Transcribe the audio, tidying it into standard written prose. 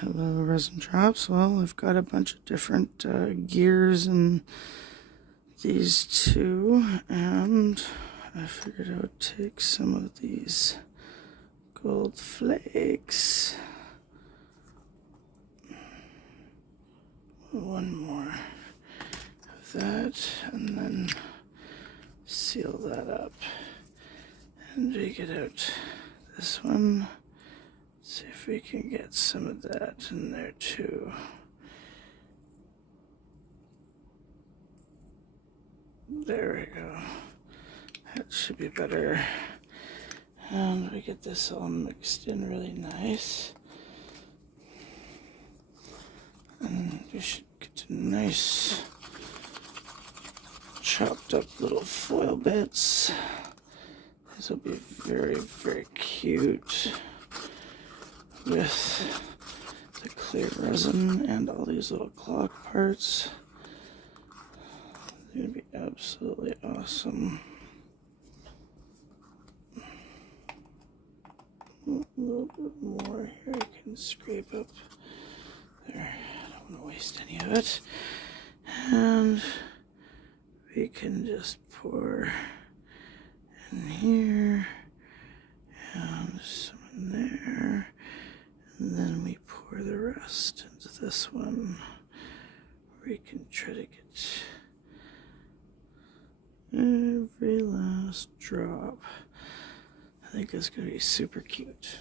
Hello, resin drops. Well, I've got a bunch of different gears in these two, and I figured I would take some of these gold flakes. One more of that, and then seal that up. And we get out this one. See if we can get some of that in there too. There we go. That should be better. And we get this all mixed in really nice. And we should get nice chopped up little foil bits. These will be very, very cute with the clear resin and all these little clock parts. They're gonna be absolutely awesome. A little bit more here I can scrape up there. I don't want to waste any of it. And we can just pour in here and some in there. And then we pour the rest into this one. We can try to get every last drop. I think it's going to be super cute.